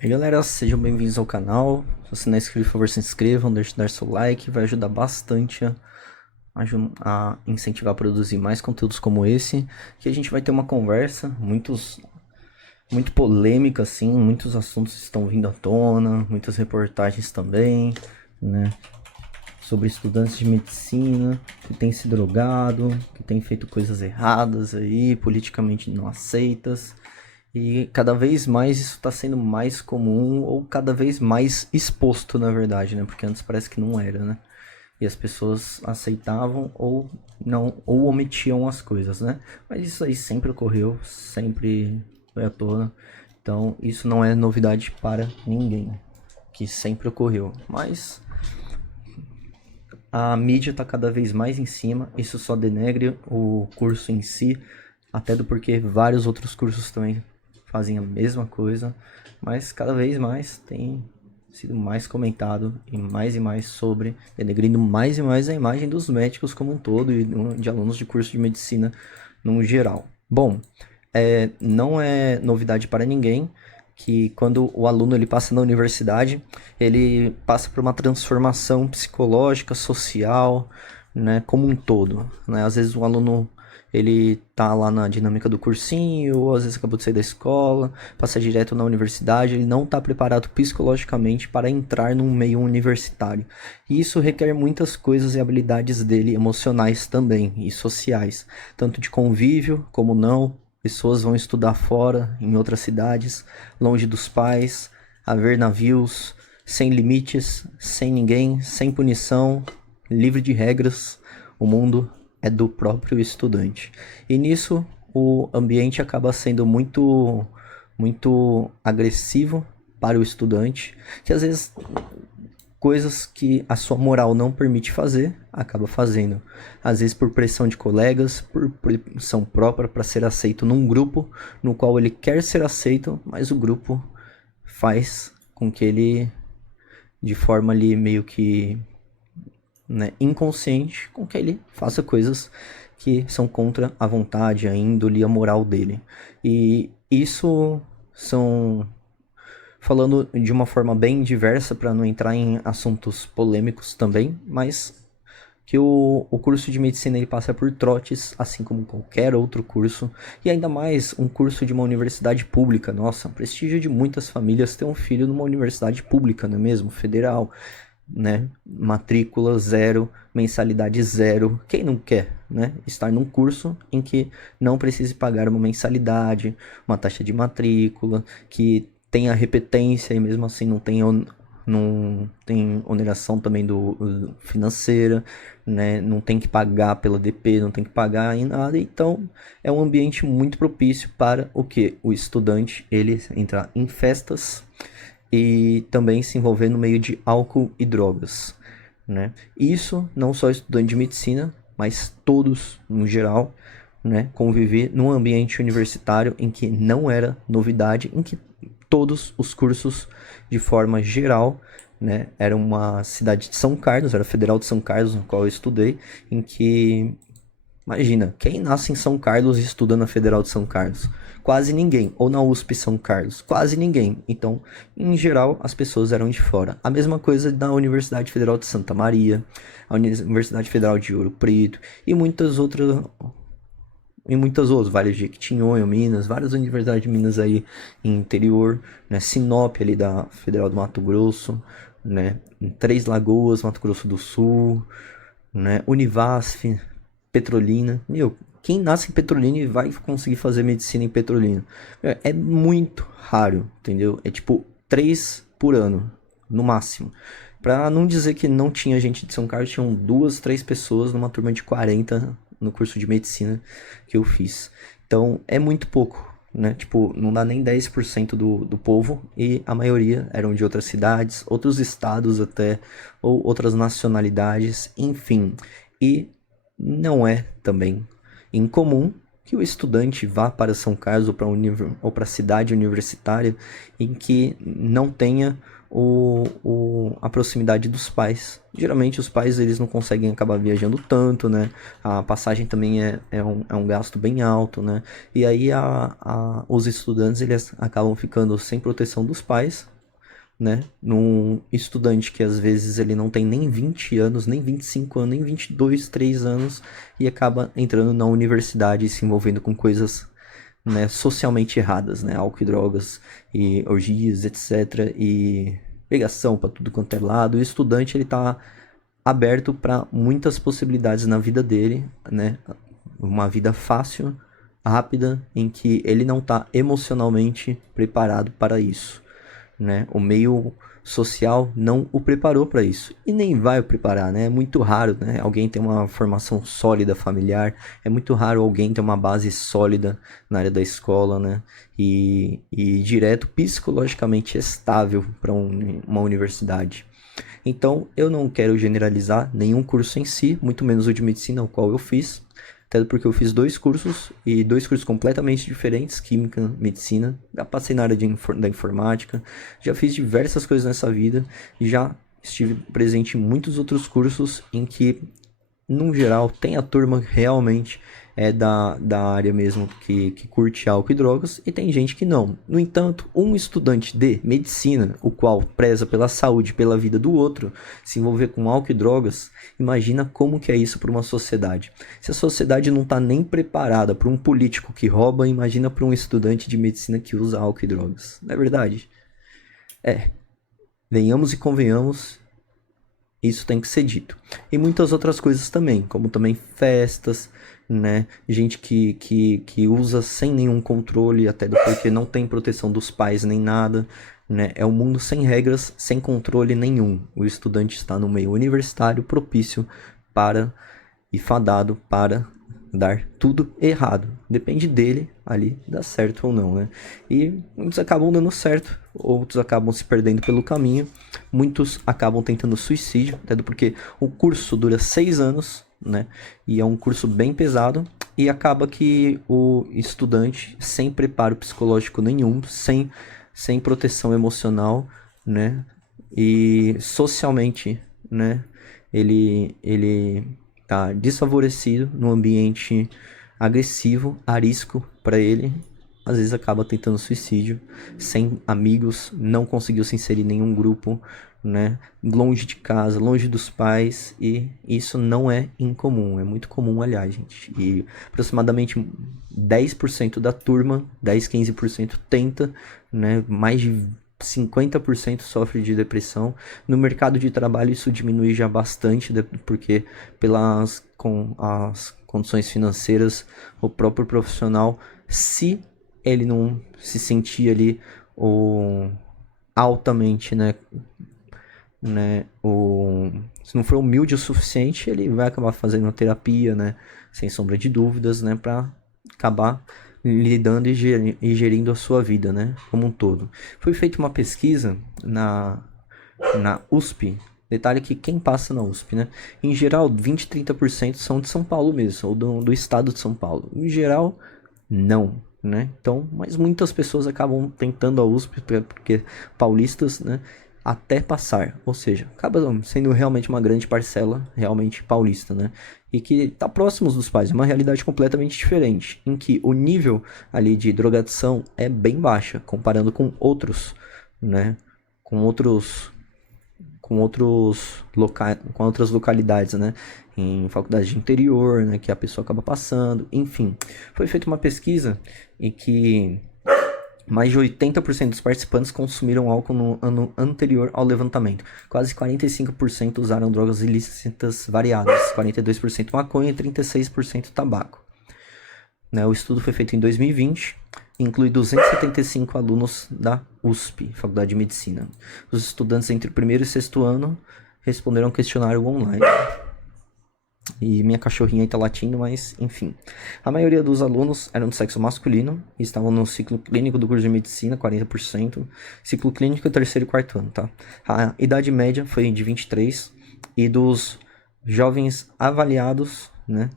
E aí, galera, sejam bem-vindos ao canal. Se você não é inscrito, por favor, se inscrevam, deixe de dar seu like, vai ajudar bastante a incentivar a produzir mais conteúdos como esse. Que a gente vai ter uma conversa, muito polêmica, assim, muitos assuntos estão vindo à tona, muitas reportagens também, né? Sobre estudantes de medicina que têm se drogado, que têm feito coisas erradas aí, politicamente não aceitas. E cada vez mais isso está sendo mais comum ou cada vez mais exposto, na verdade, né? Porque antes parece que não era, né? E as pessoas aceitavam ou não, ou omitiam as coisas, né? Mas isso aí sempre ocorreu, sempre foi à tona. Então isso não é novidade para ninguém, que sempre ocorreu. Mas a mídia está cada vez mais em cima, isso só denegre o curso em si, até do porque vários outros cursos também fazem a mesma coisa, mas cada vez mais tem sido mais comentado e mais sobre, denegrindo mais e mais a imagem dos médicos como um todo e de alunos de curso de medicina no geral. Bom, não é novidade para ninguém que quando o aluno ele passa na universidade, ele passa por uma transformação psicológica, social, né, como um todo, né? Às vezes o aluno ele tá lá na dinâmica do cursinho, ou às vezes acabou de sair da escola, passa direto na universidade, ele não está preparado psicologicamente para entrar num meio universitário. E isso requer muitas coisas e habilidades dele emocionais também e sociais, tanto de convívio como não. Pessoas vão estudar fora, em outras cidades, longe dos pais, a ver navios, sem limites, sem ninguém, sem punição, livre de regras. O mundo é do próprio estudante. E nisso o ambiente acaba sendo muito agressivo para o estudante, que às vezes coisas que a sua moral não permite fazer, acaba fazendo. Às vezes por pressão de colegas, por pressão própria para ser aceito num grupo no qual ele quer ser aceito, mas o grupo faz com que ele, de forma ali meio que, né, inconsciente, com que ele faça coisas que são contra a vontade, a índole, a moral dele. E isso são falando de uma forma bem diversa para não entrar em assuntos polêmicos também, mas que o curso de medicina ele passa por trotes, assim como qualquer outro curso, e ainda mais um curso de uma universidade pública. Nossa, prestígio de muitas famílias ter um filho numa universidade pública, não é mesmo? Federal, né? Matrícula zero, mensalidade zero. Quem não quer, né? Estar num curso em que não precise pagar uma mensalidade, uma taxa de matrícula, que tenha repetência e mesmo assim não tem oneração também do financeira, né? Não tem que pagar pela DP, não tem que pagar em nada. Então, é um ambiente muito propício para o que o estudante ele entrar em festas e também se envolver no meio de álcool e drogas, né? Isso não só estudante de medicina, mas todos no geral, né? Conviver num ambiente universitário em que não era novidade, em que todos os cursos de forma geral, né? Era uma cidade de São Carlos, era a Federal de São Carlos, no qual eu estudei, em que imagina, quem nasce em São Carlos e estuda na Federal de São Carlos? Quase ninguém. Ou na USP São Carlos? Quase ninguém. Então, em geral, as pessoas eram de fora. A mesma coisa da Universidade Federal de Santa Maria, a Universidade Federal de Ouro Preto e muitas outras, Vale de Jequitinhonha, Minas, várias universidades de Minas aí em interior, né? Sinop ali da Federal do Mato Grosso, né? Em Três Lagoas, Mato Grosso do Sul, né? Univasf, Petrolina. Meu, quem nasce em Petrolina e vai conseguir fazer medicina em Petrolina? É muito raro, entendeu? É tipo 3 por ano, no máximo. Pra não dizer que não tinha gente de São Carlos, tinham 2, 3 pessoas numa turma de 40 no curso de medicina que eu fiz. Então é muito pouco, né? Tipo, não dá nem 10% do povo e a maioria eram de outras cidades, outros estados até, ou outras nacionalidades, enfim. E não é também incomum que o estudante vá para São Carlos ou para a cidade universitária em que não tenha a proximidade dos pais. Geralmente os pais eles não conseguem acabar viajando tanto, né? A passagem também é um gasto bem alto, né? E aí os estudantes eles acabam ficando sem proteção dos pais, né? Num estudante que às vezes ele não tem nem 20 anos, nem 25 anos, nem 22, 3 anos e acaba entrando na universidade e se envolvendo com coisas, né, socialmente erradas, né? Álcool e drogas e orgias, etc. E pegação para tudo quanto é lado. O estudante ele tá aberto para muitas possibilidades na vida dele, né? Uma vida fácil, rápida, em que ele não está emocionalmente preparado para isso, né? O meio social não o preparou para isso e nem vai o preparar, né? É muito raro, né? Alguém ter uma formação sólida familiar, é muito raro alguém ter uma base sólida na área da escola, né? E direto psicologicamente estável para uma universidade. Então, eu não quero generalizar nenhum curso em si, muito menos o de medicina, o qual eu fiz. Até porque eu fiz dois cursos, e dois cursos completamente diferentes, química, medicina. Já passei na área da informática, já fiz diversas coisas nessa vida, e já estive presente em muitos outros cursos em que, no geral, tem a turma realmente da área mesmo que curte álcool e drogas, e tem gente que não. No entanto, um estudante de medicina, o qual preza pela saúde, pela vida do outro, se envolver com álcool e drogas, imagina como que é isso para uma sociedade. Se a sociedade não está nem preparada para um político que rouba, imagina para um estudante de medicina que usa álcool e drogas. Não é verdade? Venhamos e convenhamos, isso tem que ser dito. E muitas outras coisas também, como também festas, né? Gente que usa sem nenhum controle, até porque não tem proteção dos pais nem nada, né? É um mundo sem regras, sem controle nenhum. O estudante está no meio universitário propício para e fadado para dar tudo errado. Depende dele ali dar certo ou não, né? E muitos acabam dando certo, outros acabam se perdendo pelo caminho, muitos acabam tentando suicídio, até porque o curso dura 6 anos, né? E é um curso bem pesado e acaba que o estudante sem preparo psicológico nenhum, sem proteção emocional, né? E socialmente, né? Ele tá desfavorecido no ambiente agressivo, arisco para ele, às vezes acaba tentando suicídio, sem amigos, não conseguiu se inserir em nenhum grupo, né? Longe de casa, longe dos pais, e isso não é incomum, é muito comum, aliás, gente. E aproximadamente 10% da turma, 10, 15% tenta, né? Mais de 50% sofre de depressão. No mercado de trabalho isso diminui já bastante, porque com as condições financeiras, o próprio profissional, se ele não se sentir ali altamente, se não for humilde o suficiente, ele vai acabar fazendo terapia, né, sem sombra de dúvidas, né, para acabar lidando e gerindo a sua vida, né, como um todo. Foi feita uma pesquisa na USP. Detalhe que quem passa na USP, né? Em geral, 20, 30% são de São Paulo mesmo, ou do estado de São Paulo. Em geral, não, né? Então, mas muitas pessoas acabam tentando a USP, porque paulistas, né? Até passar, ou seja, acaba sendo realmente uma grande parcela realmente paulista, né? E que está próximos dos pais, é uma realidade completamente diferente, em que o nível ali de drogadição é bem baixa, comparando com outros, né? Com outros com outras localidades, né? Em faculdade de interior, né? Que a pessoa acaba passando, enfim. Foi feita uma pesquisa em que mais de 80% dos participantes consumiram álcool no ano anterior ao levantamento. Quase 45% usaram drogas ilícitas variadas, 42% maconha e 36% tabaco. Né, o estudo foi feito em 2020 e inclui 275 alunos da USP, Faculdade de Medicina. Os estudantes entre o primeiro e sexto ano responderam ao questionário online. E minha cachorrinha aí tá latindo, mas enfim. A maioria dos alunos eram do sexo masculino e estavam no ciclo clínico do curso de medicina, 40%. Ciclo clínico é terceiro e quarto ano, tá? A idade média foi de 23 e dos jovens avaliados, né?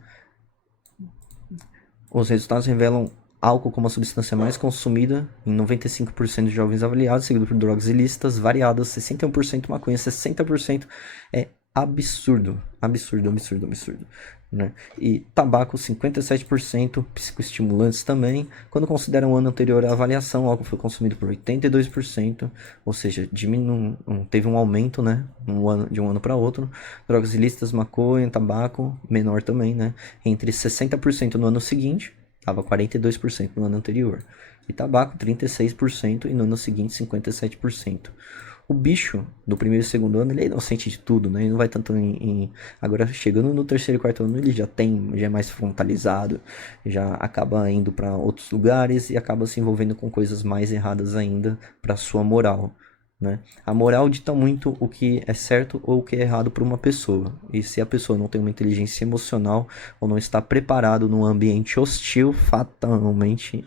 Os resultados revelam álcool como a substância mais consumida em 95% de jovens avaliados, seguido por drogas ilícitas variadas, 61% maconha, 60% é absurdo, absurdo, absurdo, absurdo, né? E tabaco, 57%, psicoestimulantes também. Quando considera o ano anterior à avaliação, o álcool foi consumido por 82%, ou seja, teve um aumento, né, de um ano para outro. Drogas ilícitas, maconha, tabaco, menor também, né, entre 60% no ano seguinte, estava 42% no ano anterior. E tabaco, 36%, e no ano seguinte, 57%. O bicho, do primeiro e segundo ano, ele é inocente de tudo, né? Ele não vai tanto Agora, chegando no terceiro e quarto ano, ele já é mais frontalizado, já acaba indo para outros lugares e acaba se envolvendo com coisas mais erradas ainda para sua moral, né? A moral dita muito o que é certo ou o que é errado para uma pessoa. E se a pessoa não tem uma inteligência emocional ou não está preparado num ambiente hostil, fatalmente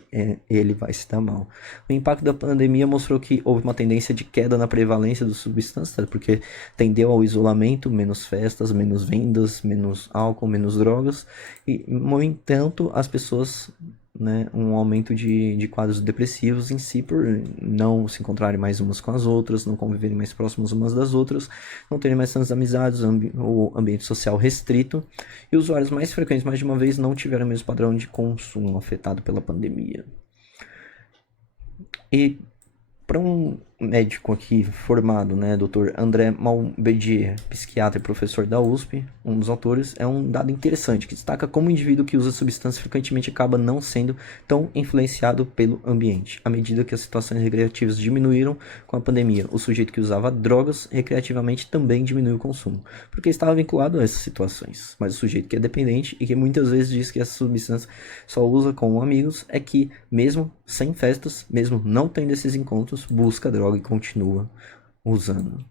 ele vai se dar mal. O impacto da pandemia mostrou que houve uma tendência de queda na prevalência das substâncias, porque tendeu ao isolamento, menos festas, menos vendas, menos álcool, menos drogas. E, no entanto, as pessoas, né, um aumento de quadros depressivos em si, por não se encontrarem mais umas com as outras, não conviverem mais próximas umas das outras, não terem mais tantas amizades, o ambiente social restrito, e usuários mais frequentes, mais de uma vez, não tiveram o mesmo padrão de consumo afetado pela pandemia. E para um médico aqui formado, né, Dr. André Malbedier, psiquiatra e professor da USP, um dos autores, é um dado interessante que destaca como o indivíduo que usa substância frequentemente acaba não sendo tão influenciado pelo ambiente. À medida que as situações recreativas diminuíram com a pandemia, o sujeito que usava drogas recreativamente também diminuiu o consumo, porque estava vinculado a essas situações. Mas o sujeito que é dependente e que muitas vezes diz que essa substância só usa com amigos, é que, mesmo sem festas, mesmo não tendo esses encontros, busca droga e continua usando.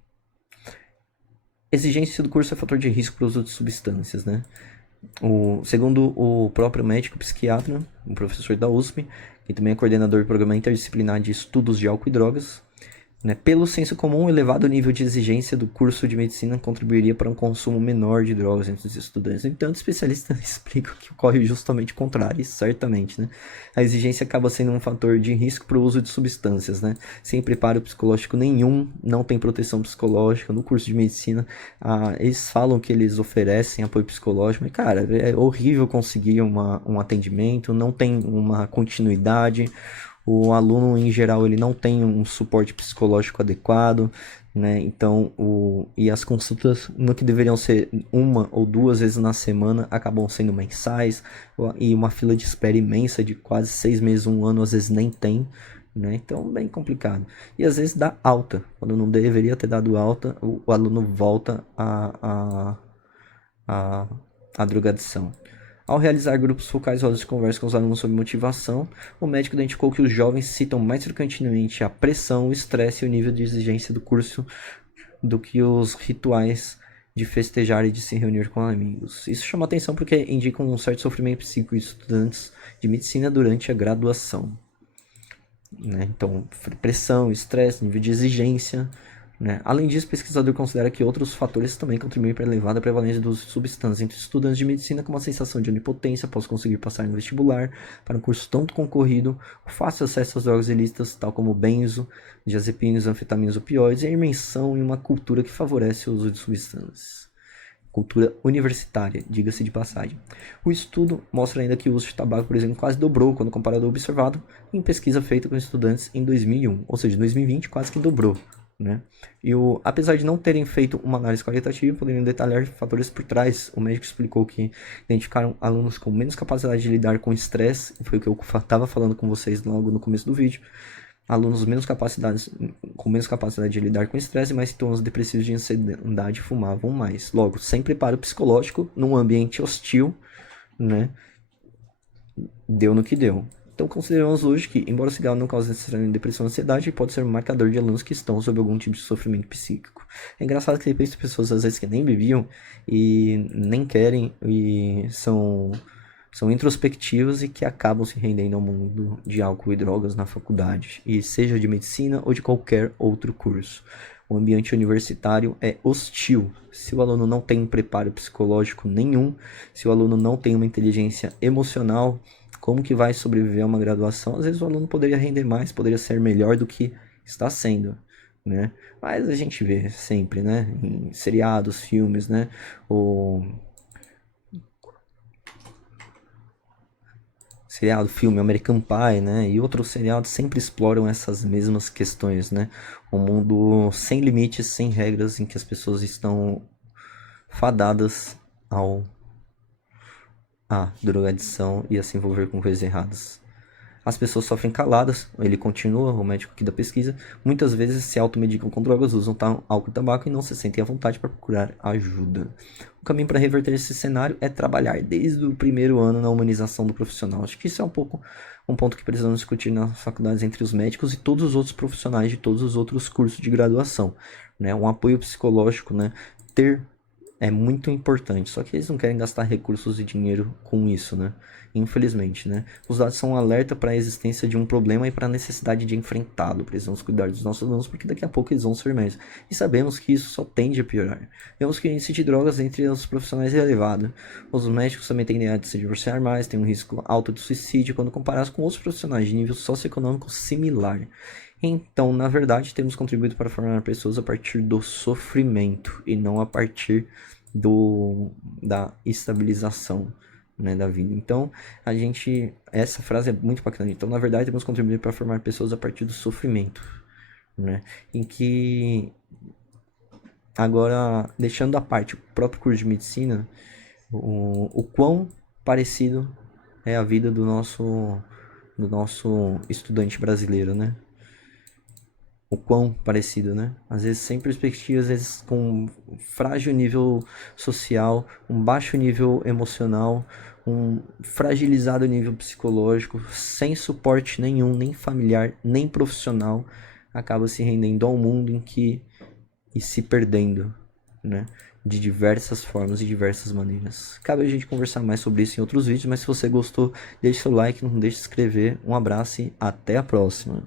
Exigência do curso é fator de risco para o uso de substâncias, né? Segundo o próprio médico psiquiatra, o professor da USP, que também é coordenador do programa interdisciplinar de estudos de álcool e drogas, né? Pelo senso comum, o elevado nível de exigência do curso de medicina contribuiria para um consumo menor de drogas entre os estudantes. No entanto, especialistas explicam que ocorre justamente o contrário, certamente, né? A exigência acaba sendo um fator de risco para o uso de substâncias, né? Sem preparo psicológico nenhum, não tem proteção psicológica. No curso de medicina, eles falam que eles oferecem apoio psicológico, mas, cara, é horrível conseguir um atendimento, não tem uma continuidade. O aluno, em geral, ele não tem um suporte psicológico adequado, né? Então, e as consultas, no que deveriam ser uma ou duas vezes na semana, acabam sendo mensais, e uma fila de espera imensa de quase 6 meses, um ano, às vezes nem tem, né? Então, bem complicado. E às vezes dá alta, quando não deveria ter dado alta, o aluno volta à drogadição. Ao realizar grupos focais rodas de conversa com os alunos sobre motivação, o médico identificou que os jovens citam mais frequentemente a pressão, o estresse e o nível de exigência do curso do que os rituais de festejar e de se reunir com amigos. Isso chama atenção porque indica um certo sofrimento psíquico de estudantes de medicina durante a graduação, né? Então, pressão, estresse, nível de exigência, né? Além disso, o pesquisador considera que outros fatores também contribuem para a elevada prevalência dos substâncias entre estudantes de medicina, como a sensação de onipotência após conseguir passar no vestibular para um curso tão concorrido, o fácil acesso às drogas ilícitas, tal como benzo, diazepínios, anfetaminas, opioides, e a imersão em uma cultura que favorece o uso de substâncias. Cultura universitária, diga-se de passagem. O estudo mostra ainda que o uso de tabaco, por exemplo, quase dobrou quando comparado ao observado em pesquisa feita com estudantes em 2001, ou seja, em 2020 quase que dobrou, né? Apesar de não terem feito uma análise qualitativa, poderiam detalhar fatores por trás. O médico explicou que identificaram alunos com menos capacidade de lidar com estresse, foi o que eu estava falando com vocês logo no começo do vídeo. Alunos com menos capacidade de lidar com estresse, mais sintomas depressivos de ansiedade, fumavam mais. Logo, sem preparo psicológico, num ambiente hostil, né? Deu no que deu. Então, consideramos hoje que, embora o cigarro não cause necessariamente depressão ou ansiedade, pode ser um marcador de alunos que estão sob algum tipo de sofrimento psíquico. É engraçado que tem pessoas, às vezes, que nem bebiam e nem querem e são introspectivas e que acabam se rendendo ao mundo de álcool e drogas na faculdade, e seja de medicina ou de qualquer outro curso. O ambiente universitário é hostil. Se o aluno não tem um preparo psicológico nenhum, se o aluno não tem uma inteligência emocional como que vai sobreviver a uma graduação. Às vezes o aluno poderia render mais, poderia ser melhor do que está sendo, né? Mas a gente vê sempre, né? Em seriados, filmes, né? O seriado, filme American Pie, né? E outros seriados sempre exploram essas mesmas questões, né? Um mundo sem limites, sem regras, em que as pessoas estão fadadas ao à drogadição e a se envolver com coisas erradas. As pessoas sofrem caladas, ele continua, o médico aqui da pesquisa, muitas vezes se automedicam com drogas, usam álcool e tabaco e não se sentem à vontade para procurar ajuda. O caminho para reverter esse cenário é trabalhar desde o primeiro ano na humanização do profissional. Acho que isso é um ponto que precisamos discutir nas faculdades entre os médicos e todos os outros profissionais de todos os outros cursos de graduação, né? Um apoio psicológico, né? Ter é muito importante, só que eles não querem gastar recursos e dinheiro com isso, né? Infelizmente, né? Os dados são um alerta para a existência de um problema e para a necessidade de enfrentá-lo. Precisamos cuidar dos nossos alunos porque daqui a pouco eles vão ser médicos. E sabemos que isso só tende a piorar. Vemos que o índice de drogas entre os profissionais é elevado. Os médicos também tendem a se divorciar mais, têm um risco alto de suicídio quando comparados com outros profissionais de nível socioeconômico similar. Então, na verdade, temos contribuído para formar pessoas a partir do sofrimento e não a partir da estabilização, né, da vida. Então, essa frase é muito bacana. Então, na verdade, temos contribuído para formar pessoas a partir do sofrimento, né? Em que, agora, deixando à parte o próprio curso de medicina, o quão parecido é a vida do nosso estudante brasileiro, né? O quão parecido, né? Às vezes sem perspectiva, às vezes com um frágil nível social, um baixo nível emocional, um fragilizado nível psicológico, sem suporte nenhum, nem familiar, nem profissional, acaba se rendendo ao mundo e se perdendo, né? De diversas formas e diversas maneiras. Cabe a gente conversar mais sobre isso em outros vídeos, mas se você gostou, deixe seu like, não deixe de se inscrever. Um abraço e até a próxima.